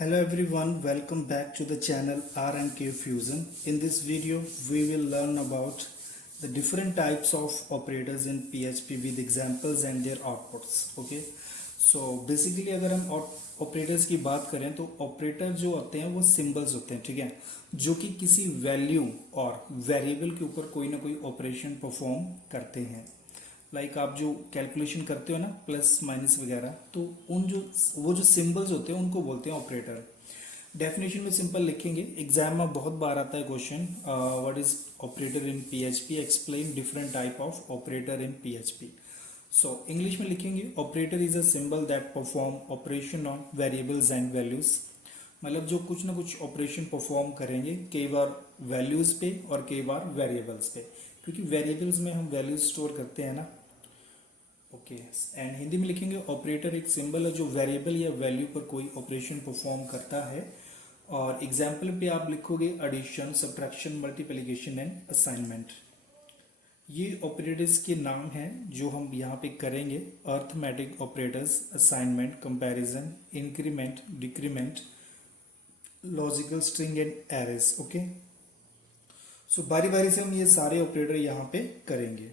Hello everyone, welcome back to the channel R&K Fusion. In this video, we will learn about the different types of operators in PHP with examples and their outputs. Okay, so basically अगर हम operators की बात करें तो operator जो होते हैं वो सिंबल्स होते हैं, ठीक है, जो कि किसी वैल्यू और वेरिएबल के ऊपर कोई ना कोई ऑपरेशन परफॉर्म करते हैं। लाइक आप जो कैलकुलेशन करते हो ना, प्लस माइनस वगैरह, तो वो जो सिंबल्स होते हैं उनको बोलते हैं ऑपरेटर। डेफिनेशन में सिंपल लिखेंगे, एग्जाम में बहुत बार आता है question, what is operator in PHP, explain different type of operator in PHP. So English में लिखेंगे operator is a symbol that perform operation on variables and values. मतलब जो कुछ ना कुछ ऑपरेशन परफॉर्म करेंगे, कई बार वैल्यूज पे और कई बार वेरिएबल्स पे, क्योंकि वेरिएबल्स में हम वैल्यूज स्टोर करते हैं ना। ओके, एंड हिंदी में लिखेंगे ऑपरेटर एक सिंबल है जो वेरिएबल या वैल्यू पर कोई ऑपरेशन परफॉर्म करता है। और एग्जाम्पल पे आप लिखोगे addition, subtraction, multiplication and assignment. ये ऑपरेटर्स के नाम हैं जो हम यहाँ पे करेंगे। Arithmetic operators, assignment, comparison, increment, decrement, logical string and arrays. Okay, so बारी बारी से हम ये सारे ऑपरेटर यहाँ पे करेंगे।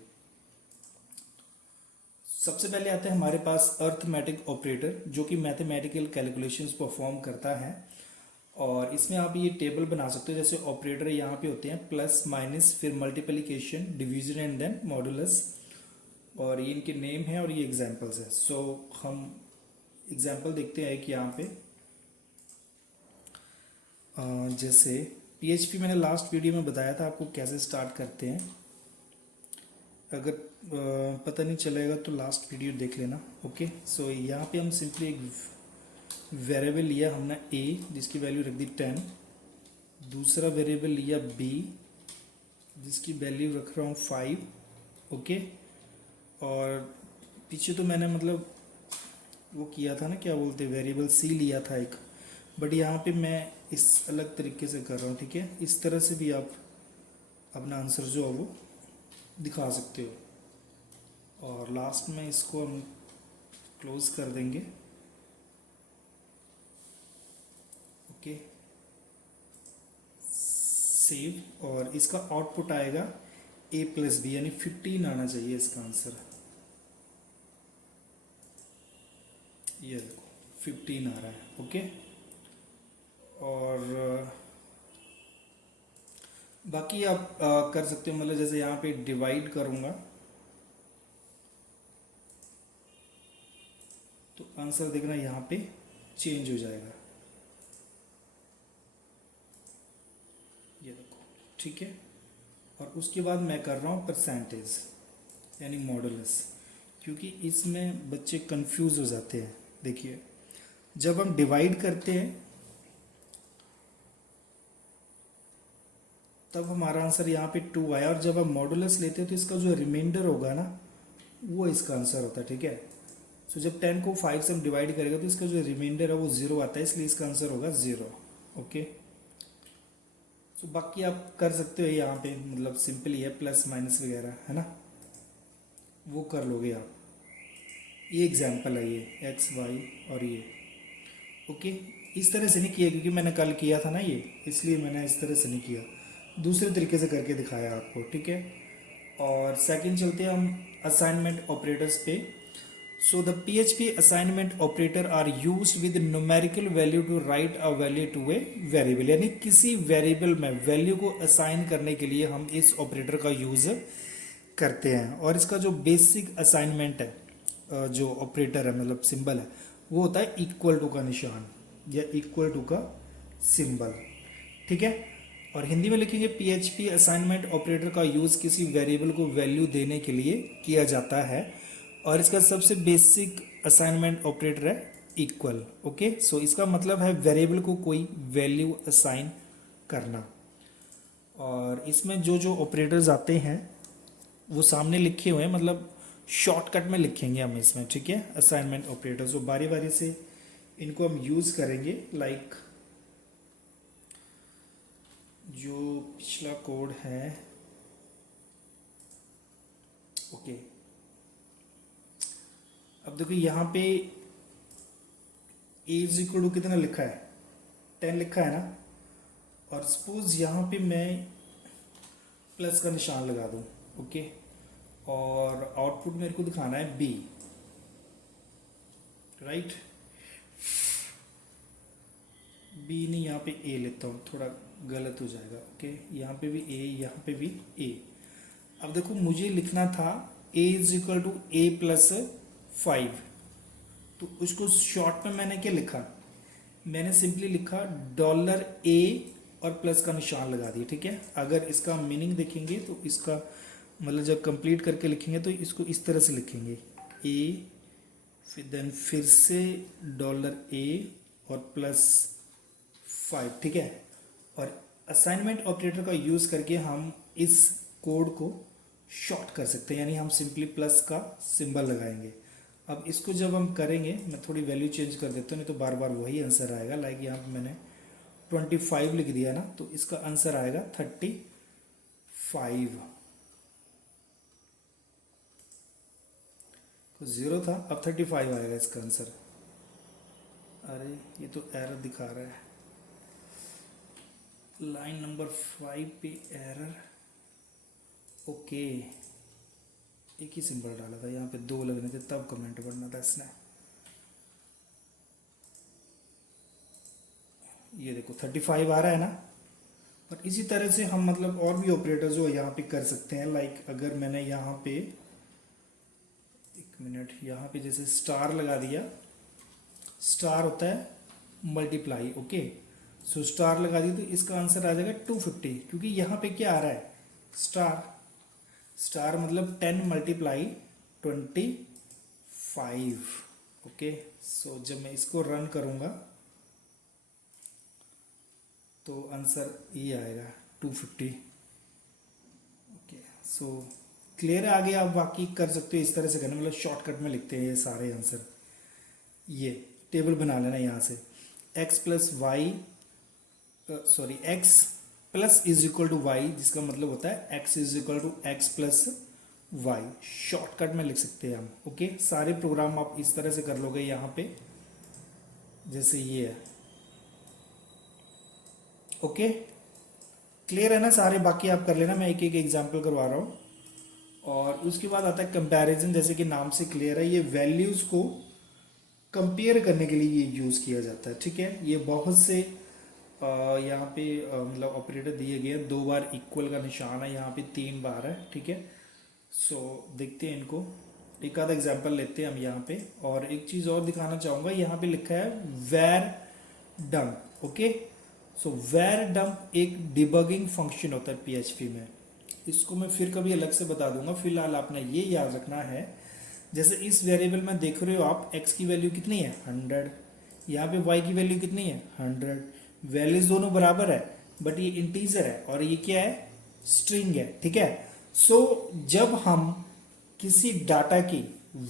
सबसे पहले आता है हमारे पास अर्थमेटिक ऑपरेटर, जो कि मैथमेटिकल कैलकुलेशंस परफॉर्म करता है। और इसमें आप ये टेबल बना सकते हो, जैसे ऑपरेटर यहाँ पे होते हैं प्लस, माइनस, फिर multiplication, division and then modulus. और ये इनके नेम है और ये एग्जांपल्स है। सो हम एग्जांपल देखते हैं कि यहाँ पे जैसे पीएचपी मैंने लास्ट वीडियो में बताया था आपको कैसे स्टार्ट करते हैं। अगर पता नहीं चलेगा तो लास्ट वीडियो देख लेना। ओके, सो यहाँ पे हम सिंपली एक वेरिएबल लिया हमने ए, जिसकी वैल्यू रख दी 10। दूसरा वेरिएबल लिया बी, जिसकी वैल्यू रख रहा हूँ 5। ओके, और पीछे तो मैंने मतलब वो किया था ना, क्या बोलते, वेरिएबल सी लिया था एक, बट यहाँ पे मैं इस अलग तरीके से कर रहा हूँ। ठीक है, इस तरह से भी आप अपना आंसर जो है वो दिखा सकते हो। और लास्ट में इसको हम क्लोज कर देंगे। ओके, सेव, और इसका आउटपुट आएगा a प्लस बी, यानी 15 आना चाहिए इसका आंसर। ये देखो 15 आ रहा है। ओके, और बाकी आप कर सकते हो, मतलब जैसे यहाँ पे डिवाइड करूँगा तो आंसर देखना यहाँ पे चेंज हो जाएगा। ये देखो, ठीक है। और उसके बाद मैं कर रहा हूँ परसेंटेज, यानी मॉडुलस, क्योंकि इसमें बच्चे कंफ्यूज हो जाते हैं। देखिए, जब हम डिवाइड करते हैं तब हमारा आंसर यहाँ पे 2 आया, और जब हम मॉडुलस लेते हैं तो इसका जो रिमाइंडर होगा ना, वो इसका आंसर होता है। ठीक है, सो जब 10 को 5 से हम डिवाइड करेंगे तो इसका जो रिमाइंडर है वो 0 आता है, इसलिए इसका आंसर होगा 0। ओके, सो बाकी आप कर सकते हो यहाँ पे, मतलब सिंपल ही है, प्लस माइनस वगैरह है ना, वो कर लोगे आप। ये एग्जाम्पल है, ये एक्स वाई और ये। ओके, इस तरह से नहीं किया क्योंकि मैंने कल किया था ना ये, इसलिए मैंने इस तरह से नहीं किया, दूसरे तरीके से करके दिखाया आपको। ठीक है, और सेकंड चलते हैं हम असाइनमेंट ऑपरेटर्स पे। So the PHP assignment operator are used with numerical value to write a value to a variable, यानी किसी वेरिएबल में वैल्यू को असाइन करने के लिए हम इस ऑपरेटर का यूज करते हैं। और इसका जो बेसिक असाइनमेंट है, जो ऑपरेटर है, मतलब सिंबल है, वो होता है इक्वल टू का निशान या इक्वल टू का सिंबल। ठीक है, और हिंदी में लिखेंगे PHP असाइनमेंट ऑपरेटर का यूज किसी वेरिएबल को वैल्यू देने के लिए किया जाता है, और इसका सबसे बेसिक असाइनमेंट ऑपरेटर है इक्वल। ओके, सो इसका मतलब है वेरिएबल को कोई वैल्यू असाइन करना। और इसमें जो जो ऑपरेटर्स आते हैं वो सामने लिखे हुए हैं, मतलब शॉर्टकट में लिखेंगे हम इसमें। ठीक है, असाइनमेंट ऑपरेटर्स, वो बारी बारी से इनको हम यूज करेंगे। लाइक जो पिछला कोड है, ओके, अब देखो यहाँ पे ए इज इक्वल टू कितना लिखा है 10 लिखा है ना, और सपोज यहाँ पे मैं प्लस का निशान लगा दूँ, ओके, और आउटपुट मेरे को दिखाना है बी, राइट। बी नहीं, यहाँ पे ए लेता हूँ, थोड़ा गलत हो जाएगा, ओके। यहाँ पे भी ए, यहाँ पे भी ए। अब देखो मुझे लिखना था A is equal to A plus 5, तो उसको शॉर्ट में मैंने क्या लिखा, मैंने सिंपली लिखा डॉलर ए और प्लस का निशान लगा दिया, ठीक है। अगर इसका मीनिंग देखेंगे तो इसका मतलब जब कंप्लीट करके लिखेंगे तो इसको इस तरह से लिखेंगे, ए फिर से डॉलर ए और प्लस 5, ठीक है। और असाइनमेंट ऑपरेटर का यूज़ करके हम इस कोड को शॉर्ट कर सकते हैं, यानी हम सिंपली प्लस का सिंबल लगाएंगे। अब इसको जब हम करेंगे, मैं थोड़ी वैल्यू चेंज कर देता हूँ, नहीं तो बार बार वही आंसर आएगा। लाइक यहाँ पे मैंने 25 लिख दिया ना, तो इसका आंसर आएगा 35। तो 0 था, अब 35 आएगा इसका आंसर। अरे ये तो एरर दिखा रहा है, लाइन नंबर 5 पे एरर, ओके। एक ही सिंबल डाला था, यहाँ पे 2 लगने थे तब कमेंट करना था इसने। ये देखो 35 आ रहा है ना। और इसी तरह से हम मतलब और भी ऑपरेटर जो यहाँ पे कर सकते हैं। लाइक अगर मैंने यहाँ पे, एक मिनट, यहाँ पे जैसे स्टार लगा दिया, स्टार होता है मल्टीप्लाई, ओके। सो स्टार लगा दी तो इसका आंसर आ जाएगा 250, क्योंकि यहाँ पे क्या आ रहा है, स्टार। स्टार मतलब 10 मल्टीप्लाई 25, ओके। सो जब मैं इसको रन करूँगा तो आंसर ये आएगा 250, ओके। सो क्लियर है। आगे आप बाकी कर सकते हो इस तरह से करना, मतलब शॉर्टकट में लिखते हैं ये सारे आंसर। ये टेबल बना लेना यहाँ से, x plus y, sorry x plus is equal to y, जिसका मतलब होता है x is equal to x plus y. Shortcut में लिख सकते हैं हम, ओके। सारे प्रोग्राम आप इस तरह से कर लोगे यहाँ पे, जैसे ये है, ओके। क्लियर है ना सारे, बाकी आप कर लेना, मैं एक एक एग्जाम्पल करवा रहा हूँ। और उसके बाद आता है कंपैरिजन, जैसे कि नाम से क्लियर है, ये वैल्यूज को कंपेयर करने के लिए ये यूज़ किया जाता है, ठीक है। ये बहुत से यहाँ पे मतलब ऑपरेटर दिए गए हैं। 2 बार इक्वल का निशान है, यहाँ पे 3 बार है, ठीक है। सो देखते हैं इनको, एक आधा एग्जांपल लेते हैं हम यहाँ पे। और एक चीज़ और दिखाना चाहूँगा, यहाँ पे लिखा है var dump, okay. So var dump एक डिबगिंग फंक्शन होता है PHP में। इसको मैं फिर कभी अलग से बता दूंगा, फिलहाल आपने ये याद रखना है। जैसे इस वेरिएबल में देख रहे हो आप, x की वैल्यू कितनी है 100, यहाँ पे y की वैल्यू कितनी है 100। वैल्यूज दोनों बराबर है, बट ये इंटीजर है और ये क्या है, स्ट्रिंग है, ठीक है। सो जब हम किसी डाटा की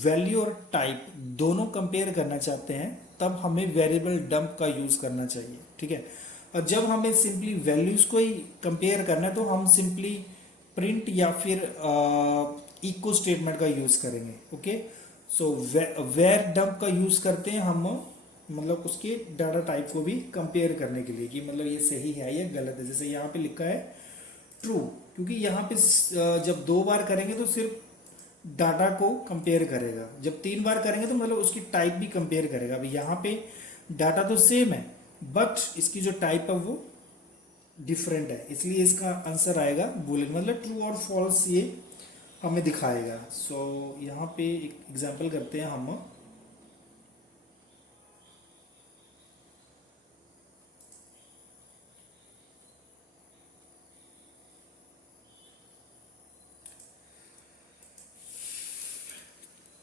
वैल्यू और टाइप दोनों कंपेयर करना चाहते हैं, तब हमें वेरिएबल डंप का यूज करना चाहिए, ठीक है। और जब हमें सिंपली वैल्यूज को ही कंपेयर करना है, तो हम सिंपली प्रिंट या फिर इको स्टेटमेंट का यूज करेंगे, ओके। सो वेर डंप का यूज करते हैं हम, मतलब उसके डाटा टाइप को भी कंपेयर करने के लिए कि मतलब ये सही है या गलत है। जैसे यहाँ पे लिखा है ट्रू, क्योंकि यहाँ पे जब 2 बार करेंगे तो सिर्फ डाटा को कंपेयर करेगा, जब 3 बार करेंगे तो मतलब उसकी टाइप भी कंपेयर करेगा। अभी यहाँ पे डाटा तो सेम है, बट इसकी जो टाइप है वो डिफरेंट है, इसलिए इसका आंसर आएगा बूलियन, मतलब ट्रू और फॉल्स ये हमें दिखाएगा। सो यहाँ पे एक एग्जांपल करते हैं हम।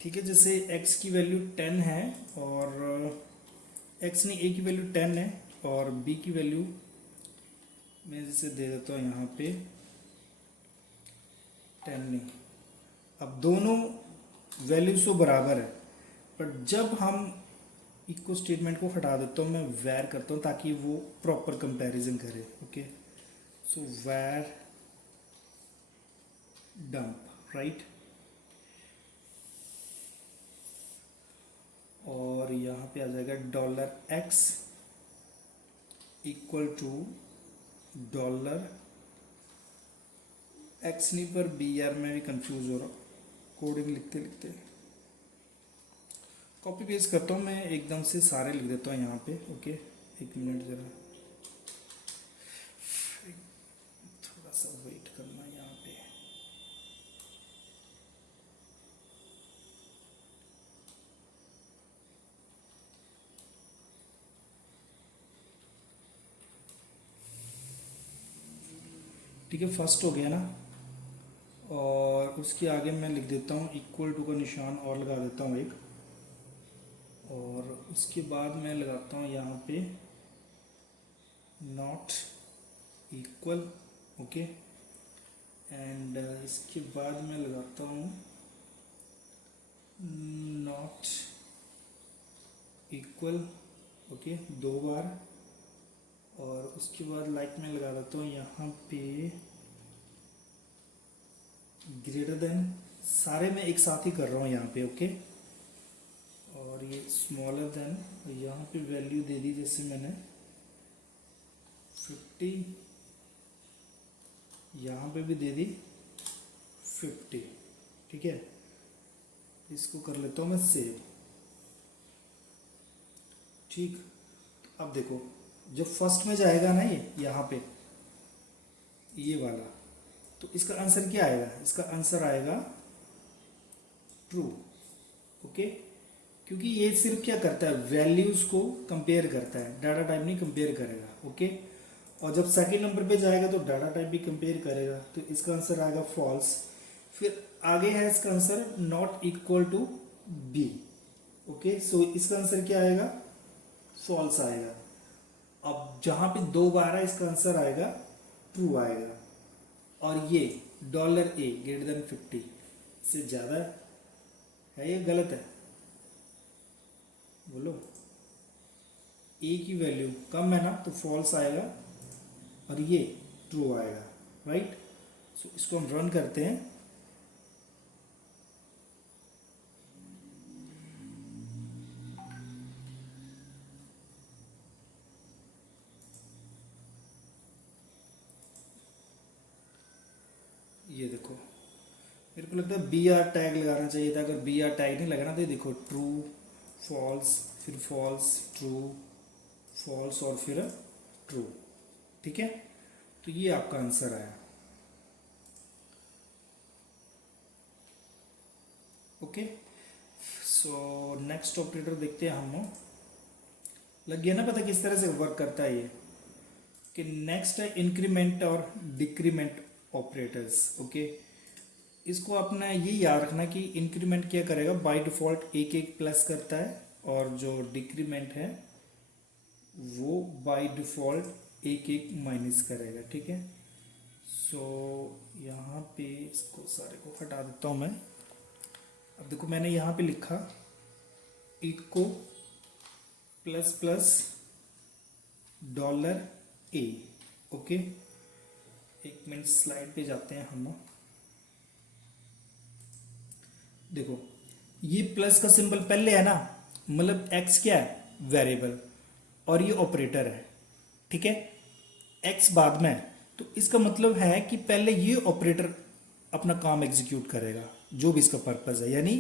ठीक है, जैसे x की वैल्यू 10 है और x नहीं, a की वैल्यू 10 है और b की वैल्यू मैं जैसे दे देता हूँ यहाँ पे 10 नहीं। अब दोनों वैल्यूज तो बराबर है, बट जब हम इको स्टेटमेंट को हटा देता हूँ, मैं वैर करता हूँ ताकि वो प्रॉपर कंपैरिजन करे, okay. So var dump, right. और यहाँ पे आ जाएगा $x equal to dollar x नहीं पर बी, यार मैं भी कंफ्यूज हो रहा हूँ कोडिंग लिखते लिखते। कॉपी पेस्ट करता हूँ मैं, एकदम से सारे लिख देता हूँ यहाँ पे। ओके, एक मिनट ज़रा, थोड़ा सा वेट करना यहाँ पे। ठीक है, फर्स्ट हो गया ना, और उसके आगे मैं लिख देता हूँ इक्वल टू का निशान और लगा देता हूँ एक, और उसके बाद मैं लगाता हूँ यहाँ पे नॉट इक्वल। ओके, एंड इसके बाद मैं लगाता हूँ नॉट इक्वल। ओके, 2 बार, और उसके बाद लाइक मैं लगा देता हूँ यहाँ पे ग्रेटर देन। सारे मैं एक साथ ही कर रहा हूँ यहाँ पे। ओके, और ये स्मॉलर देन, यहाँ पे वैल्यू दे दी जैसे मैंने 50, यहाँ पे भी दे दी 50। ठीक है, इसको कर लेता हूँ मैं सेव। ठीक, तो अब देखो जो फर्स्ट में जाएगा ना, ये यहाँ पे ये वाला, तो इसका आंसर क्या आएगा? इसका आंसर आएगा ट्रू। ओके, क्योंकि ये सिर्फ क्या करता है, वैल्यूज को कंपेयर करता है, डाटा टाइप नहीं कंपेयर करेगा। ओके, और जब सेकंड नंबर पे जाएगा तो डाटा टाइप भी कंपेयर करेगा, तो इसका आंसर आएगा फॉल्स। फिर आगे है इसका answer not equal to B. Okay, so इसका आंसर क्या आएगा? फॉल्स आएगा। अब जहां पे 2 बार है, इसका आंसर आएगा ट्रू आएगा। और ये डॉलर ए ग्रेटर देन 50 से ज्यादा है या गलत है? बोलो, ए की वैल्यू कम है ना, तो फॉल्स आएगा, और ये ट्रू आएगा। राइट, सो इसको हम रन करते हैं। ये देखो, मेरे को लगता है बी आर टैग लगाना चाहिए था। अगर बी आर टैग नहीं लगाना तो देखो ट्रू, फॉल्स, फिर फॉल्स, ट्रू, फॉल्स, और फिर ट्रू। ठीक है, तो ये आपका आंसर आया। ओके, सो नेक्स्ट ऑपरेटर देखते हैं हम। लग गया ना पता किस तरह से वर्क करता है ये? कि नेक्स्ट है इंक्रीमेंट और डिक्रीमेंट ऑपरेटर्स। ओके, इसको अपना ये याद रखना कि इंक्रीमेंट क्या करेगा, बाय डिफॉल्ट एक एक प्लस करता है, और जो डिक्रीमेंट है वो बाय डिफॉल्ट एक एक माइनस करेगा। ठीक है, सो यहाँ पे इसको सारे को हटा देता हूँ मैं। अब देखो मैंने यहाँ पे लिखा eco plus plus dollar A. Okay, एक मिनट स्लाइड पे जाते हैं हम। देखो ये प्लस का सिंबल पहले है ना, मतलब एक्स क्या है, वेरिएबल, और ये ऑपरेटर है। ठीक है, एक्स बाद में है, तो इसका मतलब है कि पहले ये ऑपरेटर अपना काम एग्जीक्यूट करेगा, जो भी इसका पर्पस है, यानी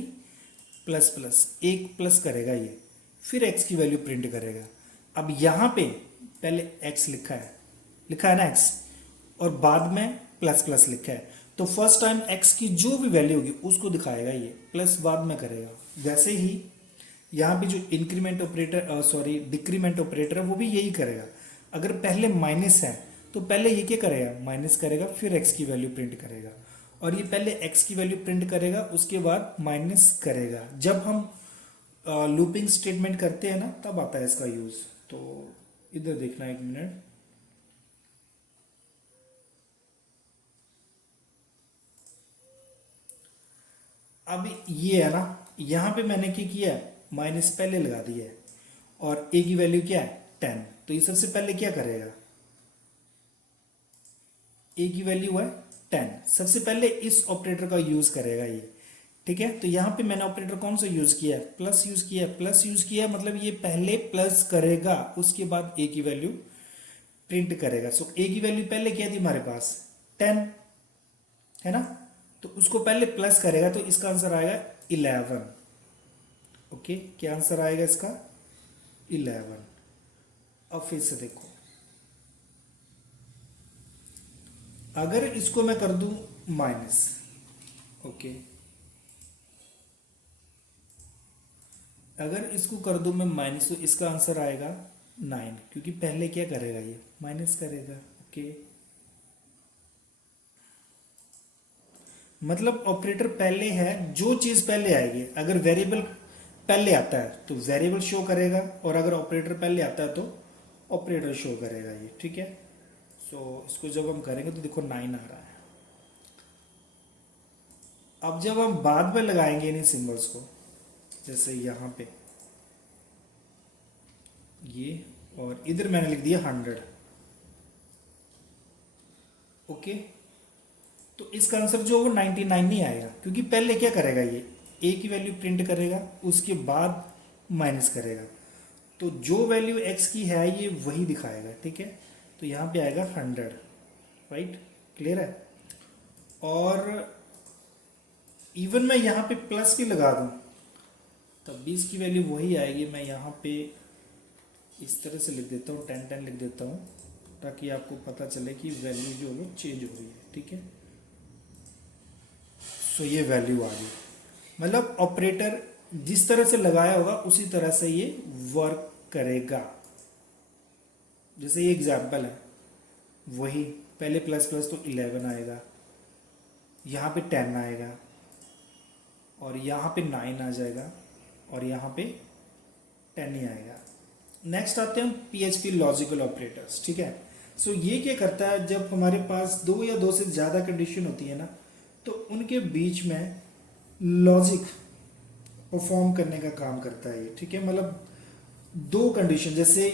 प्लस प्लस एक प्लस करेगा ये, फिर एक्स की वैल्यू प्रिंट करेगा। अब यहां पे पहले एक्स लिखा है ना एक्स, और बाद में प्लस प्लस लिखा है, तो फर्स्ट टाइम एक्स की जो भी वैल्यू होगी उसको दिखाएगा, ये प्लस बाद में करेगा। वैसे ही यहाँ पे जो increment operator sorry decrement operator है वो भी यही करेगा। अगर पहले माइनस है तो पहले ये क्या करेगा, माइनस करेगा, फिर एक्स की वैल्यू प्रिंट करेगा, और ये पहले एक्स की वैल्यू प्रिंट करेगा, उसके बाद माइनस करेगा। जब हम लूपिंग स्टेटमेंट करते हैं ना, तब आता है इसका यूज। तो इधर देखना एक मिनट। अब ये है ना, यहां पे मैंने क्या किया है, माइनस पहले लगा दिया है, और ए की वैल्यू क्या है 10, तो ये सबसे पहले क्या करेगा, ए की वैल्यू है 10, सबसे पहले इस ऑपरेटर का यूज करेगा ये। ठीक है, तो यहां पे मैंने ऑपरेटर कौन सा यूज किया है, प्लस यूज किया है। प्लस यूज किया मतलब ये पहले प्लस करेगा, उसके बाद ए की वैल्यू प्रिंट करेगा। सो ए की वैल्यू पहले क्या थी हमारे पास 10 है ना, तो उसको पहले प्लस करेगा तो इसका आंसर आएगा 11। ओके, क्या आंसर आएगा इसका 11। अब फिर से देखो, अगर इसको मैं कर दूं माइनस, ओके, अगर इसको कर दूं मैं माइनस तो इसका आंसर आएगा 9, क्योंकि पहले क्या करेगा ये माइनस करेगा। ओके, मतलब ऑपरेटर पहले है, जो चीज पहले आएगी, अगर वेरिएबल पहले आता है तो वेरिएबल शो करेगा, और अगर ऑपरेटर पहले आता है तो ऑपरेटर शो करेगा ये, ठीक है। सो इसको जब हम करेंगे तो देखो 9 आ रहा है। अब जब हम बाद में लगाएंगे इन सिंबल्स को, जैसे यहां पे ये, और इधर मैंने लिख दिया 100, ओके, तो इसका आंसर जो वो 99 नहीं आएगा, क्योंकि पहले क्या करेगा ये ए की वैल्यू प्रिंट करेगा, उसके बाद माइनस करेगा, तो जो वैल्यू एक्स की है ये वही दिखाएगा, ठीक है। तो यहाँ पे आएगा 100, राइट, क्लियर है। और इवन मैं यहाँ पे प्लस भी लगा दूँ तब भी इसकी वैल्यू वही आएगी। मैं यहाँ पे इस तरह से लिख देता हूँ, 10 10 लिख देता हूँ, ताकि आपको पता चले कि वैल्यू जो है चेंज हो रही है, ठीक है। सो ये वैल्यू आ गई, मतलब ऑपरेटर जिस तरह से लगाया होगा उसी तरह से ये वर्क करेगा। जैसे ये एग्जाम्पल है, वही पहले प्लस प्लस तो 11 आएगा, यहाँ पे 10 आएगा, और यहाँ पे 9 आ जाएगा, और यहाँ पे 10 ही आएगा। नेक्स्ट आते हैं PHP लॉजिकल ऑपरेटर्स, ठीक है। सो ये क्या करता है, जब हमारे पास दो या दो से ज़्यादा कंडीशन होती है ना, तो उनके बीच में लॉजिक परफॉर्म करने का काम करता है ये, ठीक है। मतलब दो कंडीशन, जैसे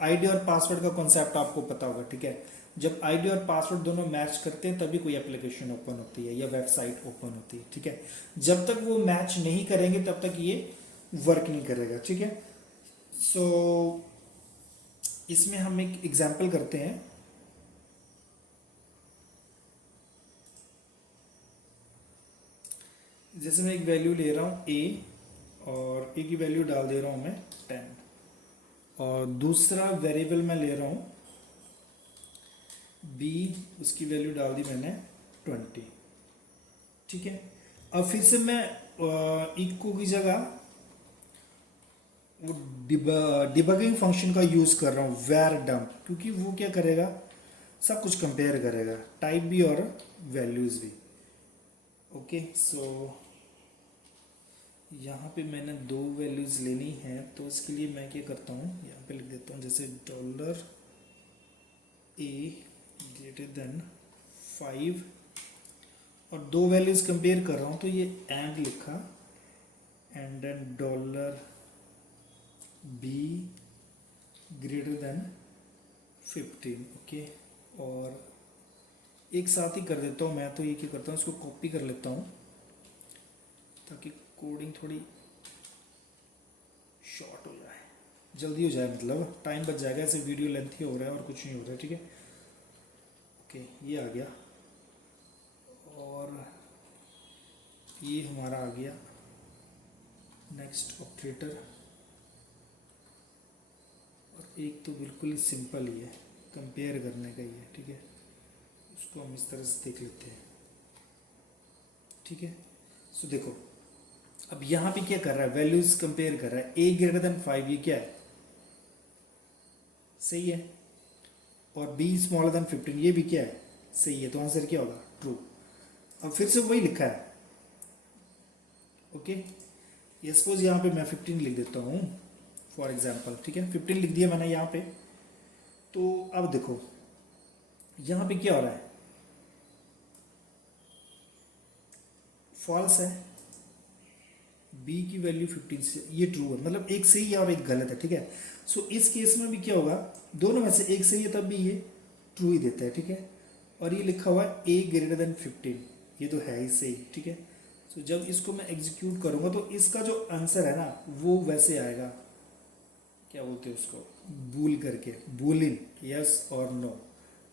आईडी और पासवर्ड का कॉन्सेप्ट आपको पता होगा, ठीक है। जब आईडी और पासवर्ड दोनों मैच करते हैं तभी कोई एप्लीकेशन ओपन होती है या वेबसाइट ओपन होती है, ठीक है। जब तक वो मैच नहीं करेंगे तब तक ये वर्क नहीं करेगा, ठीक है। सो इसमें हम एक एग्जांपल करते हैं। जैसे मैं एक वैल्यू ले रहा हूँ ए, और ए की वैल्यू डाल दे रहा हूँ मैं 10, और दूसरा वेरिएबल मैं ले रहा हूँ बी, उसकी वैल्यू डाल दी मैंने 20, ठीक है। अब फिर से मैं इक्को की जगह वो डिबगिंग फंक्शन का यूज कर रहा हूँ var dump, क्योंकि वो क्या करेगा, सब कुछ कंपेयर करेगा, टाइप भी और वैल्यूज भी। ओके, सो यहाँ पे मैंने दो वैल्यूज लेनी है, तो इसके लिए मैं क्या करता हूँ, यहाँ पे लिख देता हूँ जैसे $a <5, और दो वैल्यूज कंपेयर कर रहा हूँ, तो ये एंड लिखा, एंड देन $b <15, ओके। और एक साथ ही कर देता हूँ मैं, तो ये क्या करता हूँ, इसको कॉपी कर लेता हूँ ताकि कोडिंग थोड़ी शॉर्ट हो जाए, जल्दी हो जाए, मतलब टाइम बच जाएगा। ऐसे वीडियो लेंथी हो रहा है और कुछ नहीं हो रहा है, ठीक है। ओके, ये आ गया, और ये हमारा आ गया नेक्स्ट ऑपरेटर, और एक तो बिल्कुल ही सिंपल ही है, कंपेयर करने का ही है, ठीक है। उसको हम इस तरह से देख लेते हैं, ठीक है। सो देखो, अब यहाँ पे क्या कर रहा है, वैल्यूज कंपेयर कर रहा है, a <5, ये क्या है, सही है, और b <15, ये भी क्या है, सही है, तो आंसर क्या होगा, ट्रू। अब फिर से वही लिखा है, ओके। ये सपोज यहाँ पे मैं 15 लिख देता हूँ फॉर एग्जाम्पल, ठीक है, 15 लिख दिया मैंने यहाँ पे। तो अब देखो यहाँ पे क्या हो रहा है, फॉल्स है, b की वैल्यू 15 से, ये ट्रू है, मतलब एक सही है और एक गलत है, ठीक है। सो इस केस में भी क्या होगा, दोनों में से एक सही है तब भी ये ट्रू ही देता है, ठीक है। और ये लिखा हुआ है a <15, ये तो है ही सही, ठीक है। सो जब इसको मैं एग्जीक्यूट करूंगा तो इसका जो आंसर है ना वो वैसे आएगा, क्या बोलते हैं उसको, बूल करके, बूलिन, यस और नो,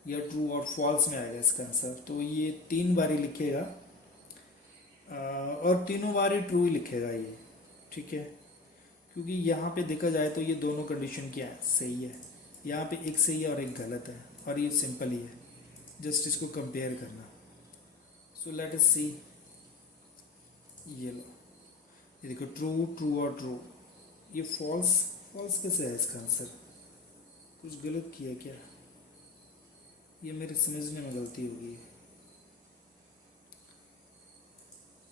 या ट्रू और फॉल्स में आएगा इसका आंसर। तो ये 3 बारी लिखेगा और तीनों बारी ट्रू ही लिखेगा ये, ठीक है। क्योंकि यहाँ पे देखा जाए तो ये दोनों कंडीशन क्या है, सही है। यहाँ पे एक सही है और एक गलत है, और ये सिंपल ही है, जस्ट इसको कंपेयर करना। सो लेट अस सी, ये लो, ये देखो ट्रू, ट्रू और ट्रू। ये फॉल्स, फॉल्स कैसे है इसका आंसर? कुछ गलत किया क्या? ये मेरे समझने में गलती होगी।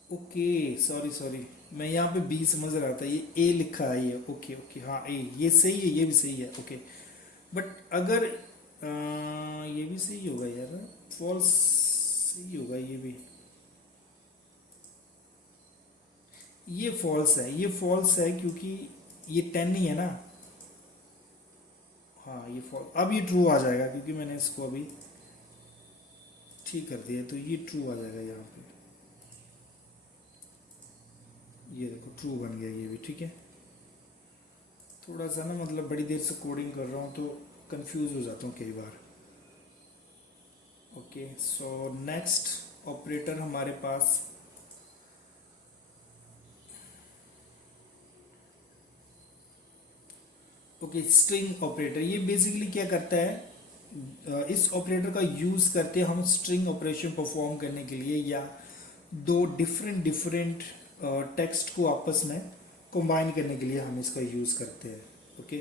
ओके, सॉरी सॉरी, मैं यहाँ पे बी समझ रहा था, ये ए लिखा है ये। ओके ओके, हाँ ए, ये सही है, ये भी सही है। ओके, बट अगर ये भी सही होगा यार, फॉल्स सही होगा ये भी। ये फॉल्स है, ये फॉल्स है क्योंकि ये 10 ही है ना। हाँ ये फॉल्स, अब ये ट्रू आ जाएगा क्योंकि मैंने इसको अभी ठीक कर दिया, तो ये ट्रू आ जाएगा यहाँ पे। ये देखो ट्रू बन गया ये भी, ठीक है। थोड़ा सा ना मतलब बड़ी देर से कोडिंग कर रहा हूँ तो कंफ्यूज हो जाता हूँ कई बार। ओके, सो नेक्स्ट ऑपरेटर हमारे पास ओके, स्ट्रिंग ऑपरेटर। ये बेसिकली क्या करता है, इस ऑपरेटर का यूज़ करते हम स्ट्रिंग ऑपरेशन परफॉर्म करने के लिए, या दो डिफरेंट डिफरेंट टेक्स्ट को आपस में कंबाइन करने के लिए हम इसका यूज़ करते हैं। ओके,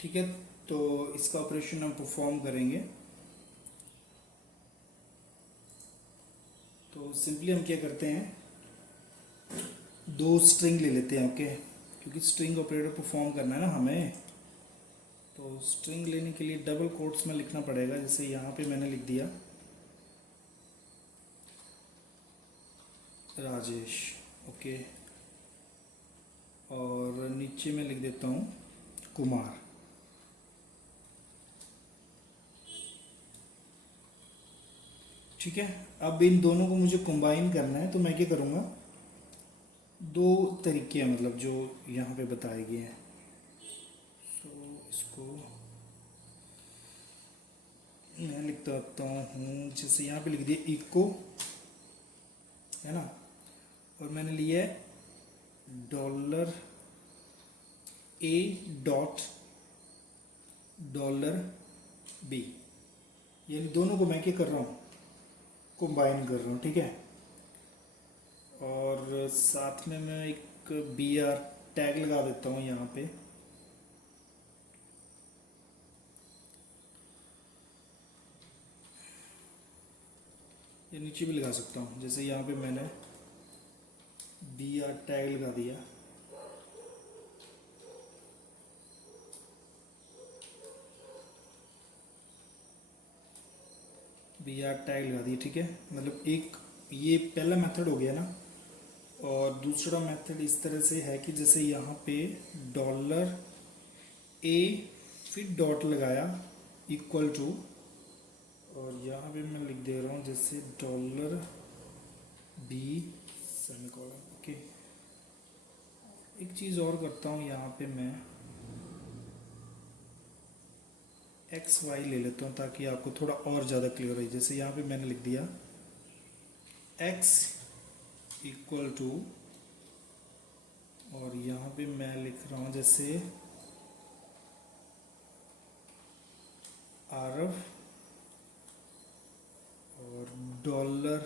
ठीक है, तो इसका ऑपरेशन हम परफॉर्म करेंगे। तो सिंपली हम क्या करते हैं, दो स्ट्रिंग ले लेते हैं। ओके, क्योंकि स्ट्रिंग ऑपरेटर परफॉर्म करना है ना हमें, तो स्ट्रिंग लेने के लिए डबल कोट्स में लिखना पड़ेगा। जैसे यहाँ पे मैंने लिख दिया राजेश, ओके, और नीचे में लिख देता हूँ कुमार। ठीक है, अब इन दोनों को मुझे कंबाइन करना है, तो मैं क्या करूँगा, दो तरीके हैं मतलब जो यहाँ पे बताए गए हैं। सो इसको मैं लिखता हूँ, जैसे यहाँ पे लिख दिया इको, है ना, और मैंने लिया है $A.$B। यानी दोनों को मैं क्या कर रहा हूँ, कंबाइन कर रहा हूँ, ठीक है। और साथ में मैं एक BR टैग लगा देता हूँ यहाँ पे। ये नीचे भी लगा सकता हूँ, जैसे यहाँ पे मैंने BR टैग लगा दिया। BR टैग लगा दिया, ठीक है। मतलब एक ये पहला मेथड हो गया ना, और दूसरा मेथड इस तरह से है कि जैसे यहाँ पे $A फिर डॉट लगाया इक्वल टू, और यहाँ पे मैं लिख दे रहा हूँ जैसे $B सेमीकोलन। ओके, एक चीज़ और करता हूँ, यहाँ पे मैं XY ले लेता हूँ ताकि आपको थोड़ा और ज़्यादा क्लियर हो। जैसे यहाँ पे मैंने लिख दिया X इक्वल टू, और यहाँ पे मैं लिख रहा हूँ जैसे आरव, और डॉलर,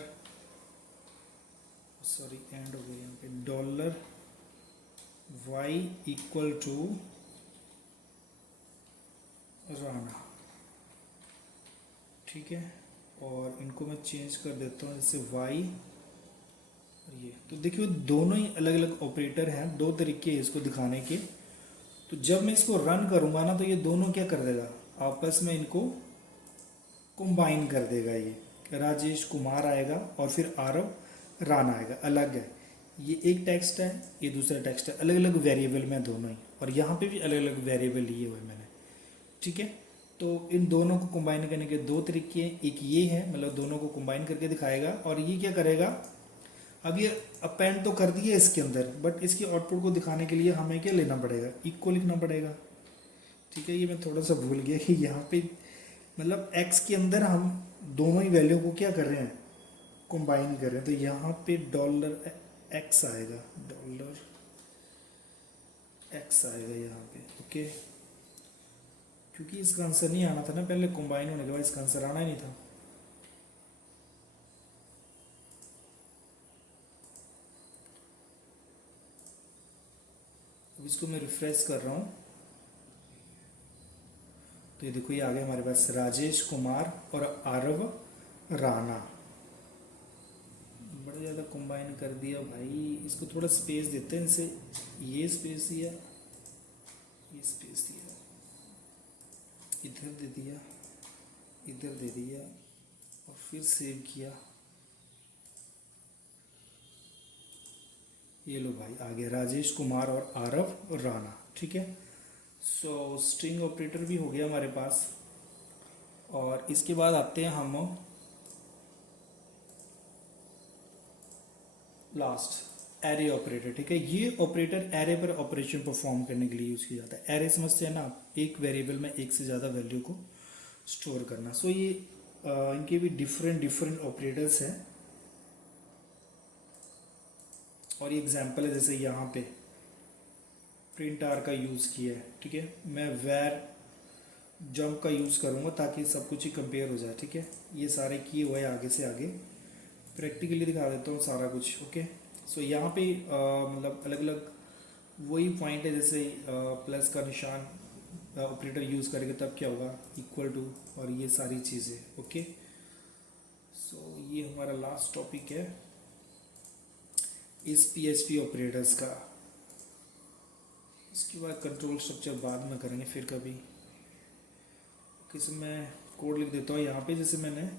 सॉरी एंड हो गया यहाँ पे, $Y इक्वल टू राणा, ठीक है। और इनको मैं चेंज कर देता हूँ जैसे Y और ये। तो देखिए दोनों ही अलग अलग ऑपरेटर हैं, दो तरीके हैं इसको दिखाने के। तो जब मैं इसको रन करूँगा ना, तो ये दोनों क्या कर देगा, आपस में इनको कंबाइन कर देगा। ये राजेश कुमार आएगा और फिर आरव राणा आएगा, अलग है। ये एक टेक्स्ट है, ये दूसरा टेक्स्ट है, अलग अलग वेरिएबल में दोनों ही, और यहाँ पे भी अलग अलग वेरिएबल लिए हुए मैंने। ठीक है। तो इन दोनों को कंबाइन करने के दो तरीके हैं, एक ये है मतलब दोनों को कंबाइन करके दिखाएगा, और ये क्या करेगा, अब ये अपेंड तो कर दिए इसके अंदर, बट इसकी आउटपुट को दिखाने के लिए हमें क्या लेना पड़ेगा, इक्वल लिखना पड़ेगा। ठीक है, ये मैं थोड़ा सा भूल गया कि यहाँ पे मतलब x के अंदर हम दोनों ही वैल्यू को क्या कर रहे हैं, कंबाइन कर रहे हैं। तो यहाँ पे डॉलर एक्स आएगा, डॉलर एक्स आएगा यहाँ पे। ओके, क्योंकि इसका आंसर नहीं आना था ना पहले, कंबाइन होने के बाद इसका आंसर आना ही नहीं था। अब इसको मैं रिफ्रेश कर रहा हूँ, तो ये देखो ये आ गया हमारे पास राजेश कुमार और आरव राणा। बड़ा ज़्यादा कंबाइन कर दिया भाई, इसको थोड़ा स्पेस देते हैं इनसे, ये स्पेस दिया, ये स्पेस दिया, इधर दे दिया, इधर दे दिया, और फिर सेव किया। ये लो भाई आ गया राजेश कुमार और आरव राणा। ठीक है, सो स्ट्रिंग ऑपरेटर भी हो गया हमारे पास। और इसके बाद आते हैं हम लास्ट एरे ऑपरेटर। ठीक है, ये ऑपरेटर एरे पर ऑपरेशन परफॉर्म करने के लिए यूज़ किया जाता है। एरे समझते हैं ना आप, एक वेरिएबल में एक से ज़्यादा वैल्यू को स्टोर करना। सो ये इनके भी डिफरेंट ऑपरेटर्स हैं, और ये एग्जांपल है, जैसे यहाँ पे प्रिंट आर का यूज़ किया है। ठीक है, मैं वेर जंप का यूज़ करूँगा ताकि सब कुछ ही कंपेयर हो जाए। ठीक है, ये सारे किए हुए आगे से आगे प्रैक्टिकली दिखा देता हूँ सारा कुछ। ओके, सो यहाँ पे मतलब अलग अलग वही पॉइंट है, जैसे प्लस का निशान ऑपरेटर यूज़ करेंगे तब क्या होगा, इक्वल टू, और ये सारी चीज़ें। ओके, सो ये हमारा लास्ट टॉपिक है इस PHP ऑपरेटर्स का। इसके बाद कंट्रोल स्ट्रक्चर बाद में करेंगे फिर कभी। ओके, सो मैं कोड लिख देता हूँ यहाँ पे। जैसे मैंने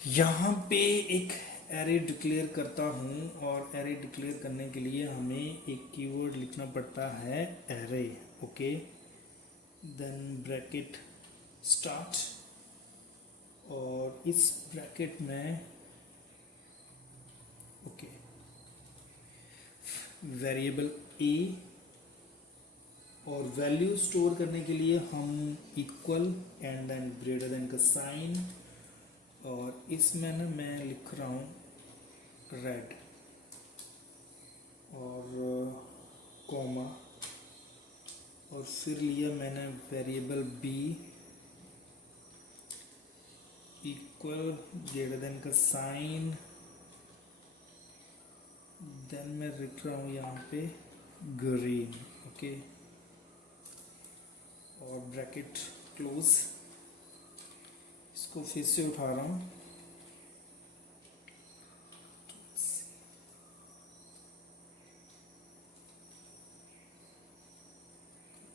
यहाँ पे एक एरे डिक्लेयर करता हूँ, और एरे डिक्लेयर करने के लिए हमें एक कीवर्ड लिखना पड़ता है array. Okay, then bracket start, और इस ब्रैकेट में ओके वेरिएबल ए, और वैल्यू स्टोर करने के लिए हम equal and then greater than का साइन, और इसमें ना मैं लिख रहा हूँ रेड और कॉमा, और फिर लिया मैंने variable b equal greater than का साइन, देन मैं लिख रहा हूँ यहाँ पे ग्रीन। ओके, और ब्रैकेट क्लोज। इसको फिर से उठा रहा हूँ,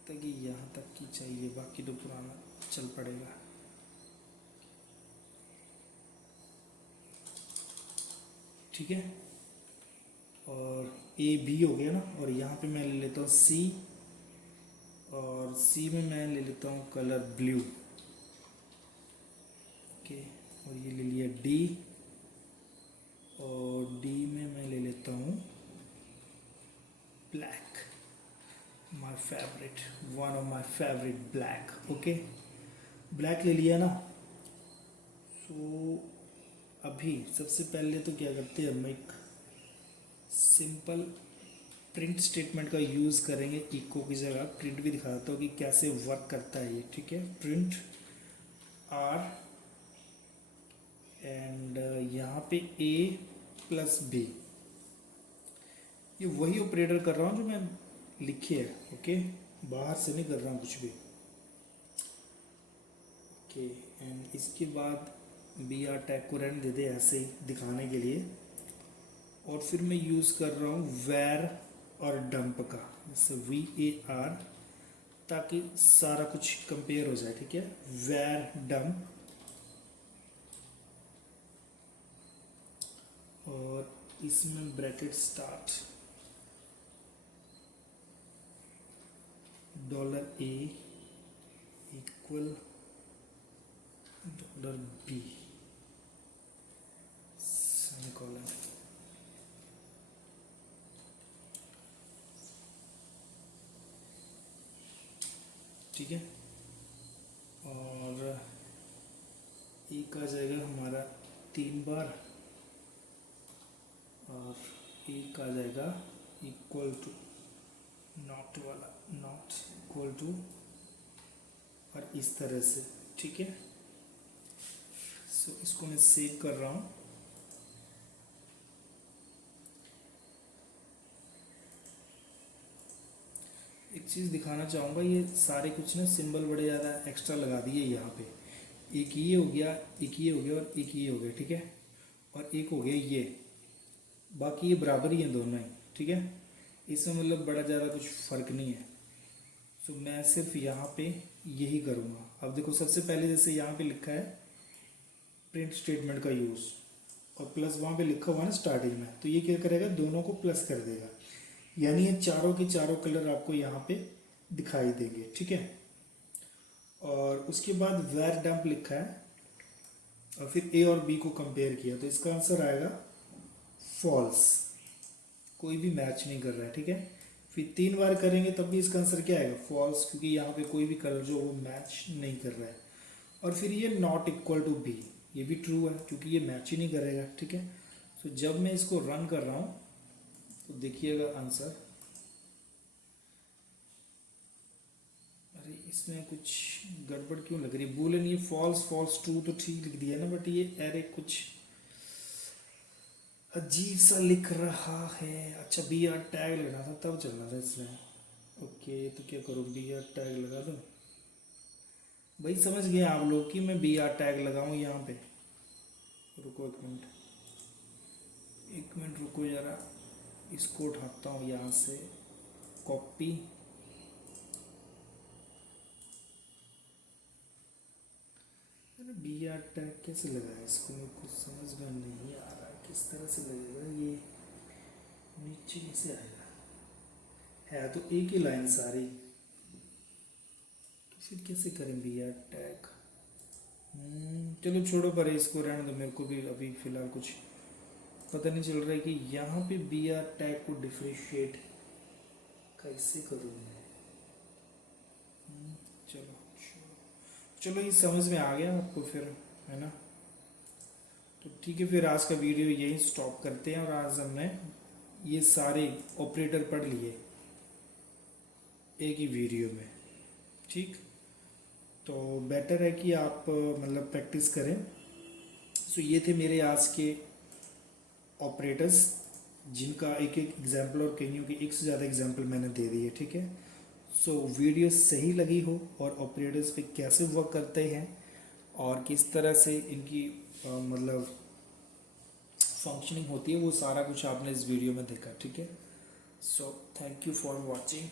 ताकि यहाँ तक की चाहिए, बाकी तो पुराना चल पड़ेगा। ठीक है, और ए बी हो गया ना, और यहाँ पे मैं ले लेता हूँ सी, और सी में मैं ले लेता हूँ कलर ब्लू। ओके, और ये ले लिया डी, और डी में मैं ले लेता हूँ black, my favourite, one of my favourite black. Okay, black ले लिया ना। सो अभी सबसे पहले तो क्या करते हैं, हम एक सिंपल प्रिंट स्टेटमेंट का यूज़ करेंगे। इको की जगह प्रिंट भी दिखाता हूँ कि कैसे वर्क करता है ये। ठीक है, प्रिंट आर, एंड यहाँ पे ए प्लस बी, ये वही ऑपरेटर कर रहा हूँ जो मैं लिखे है। ओके, बाहर से नहीं कर रहा हूँ कुछ भी। ओके, एंड इसके बाद बी आर टैग को रहने दे दे ऐसे ही दिखाने के लिए, और फिर मैं यूज़ कर रहा हूँ वेर और डंप का, जैसे VAR, ताकि सारा कुछ कंपेयर हो जाए। ठीक है, वेर डंप, और इसमें bracket start, $A equal $B semicolon. ठीक है, और एक आ जाएगा हमारा 3 बार, और एक आ जाएगा इक्वल टू नॉट वाला, नॉट इक्वल टू, और इस तरह से। ठीक है, सो इसको मैं सेव कर रहा हूँ। एक चीज़ दिखाना चाहूँगा, ये सारे कुछ ना सिंबल बड़े ज़्यादा एक्स्ट्रा लगा दिए यहाँ पे। एक ये हो गया, एक ये हो गया, और एक ये हो गया। ठीक है, और एक हो गया ये, बाकी ये बराबर ही हैं दोनों ही। ठीक है, इसमें मतलब बड़ा ज़्यादा कुछ फ़र्क नहीं है। सो मैं सिर्फ यहाँ पे यही करूँगा। अब देखो, सबसे पहले जैसे यहाँ पे लिखा है प्रिंट स्टेटमेंट का यूज़, और प्लस वहाँ पे लिखा हुआ है ना स्टार्टिंग में, तो ये क्या करेगा, दोनों को प्लस कर देगा, यानी ये चारों के चारों कलर आपको यहाँ पे दिखाई देंगे। ठीक है, और उसके बाद वेर डंप लिखा है, और फिर ए और बी को कंपेयर किया, तो इसका आंसर आएगा फॉल्स, कोई भी मैच नहीं कर रहा है। ठीक है, फिर 3 बार करेंगे तब भी इसका आंसर क्या आएगा, फॉल्स, क्योंकि यहाँ पे कोई भी कलर जो वो मैच नहीं कर रहा है। और फिर ये नॉट इक्वल टू बी, ये भी ट्रू है क्योंकि ये मैच ही नहीं करेगा। ठीक है, तो जब मैं इसको रन कर रहा हूँ तो देखिएगा आंसर, अरे इसमें कुछ गड़बड़ क्यों लग रही है, बूलियन ये फॉल्स फॉल्स ट्रू तो ठीक लिख दिया ना, बट ये एरे कुछ अजीब सा लिख रहा है। अच्छा, बी आर टैग लगना था तब चल रहा था इसमें। ओके, तो क्या करूँ, बी आर टैग लगा दूँ। भाई समझ गए आप लोग कि मैं बी आर टैग लगाऊँ यहाँ पे। रुको एक मिनट, एक मिनट रुको ज़रा, इसको उठाता हूँ यहाँ से, कॉपी, बी आर टैग कैसे लगाया इसको, मेरे को समझ में नहीं आ रहा है किस तरह से लगेगा। ये नीचे कैसे आएगा, है तो एक ही लाइन सारी, तो फिर कैसे करें बी आर टैग। चलो छोड़ो, पर इसको रहने दो, मेरे को भी अभी फ़िलहाल कुछ पता नहीं चल रहा है कि यहाँ पे बी आर टैग को डिफ्रेंशिएट कैसे करूँ मैं। चलो चलो, ये समझ में आ गया आपको फिर, है ना। तो ठीक है, फिर आज का वीडियो यही स्टॉप करते हैं, और आज हमने ये सारे ऑपरेटर पढ़ लिए एक ही वीडियो में। ठीक, तो बेटर है कि आप मतलब प्रैक्टिस करें। सो ये थे मेरे आज के ऑपरेटर्स, जिनका एक एक एग्जाम्पल, और कहीं कि एक से ज़्यादा एग्जाम्पल मैंने दे दिए। ठीक है, सो वीडियो सही लगी हो, और ऑपरेटर्स पे कैसे वर्क करते हैं, और किस तरह से इनकी मतलब फंक्शनिंग होती है, वो सारा कुछ आपने इस वीडियो में देखा। ठीक है, so thank you for watching.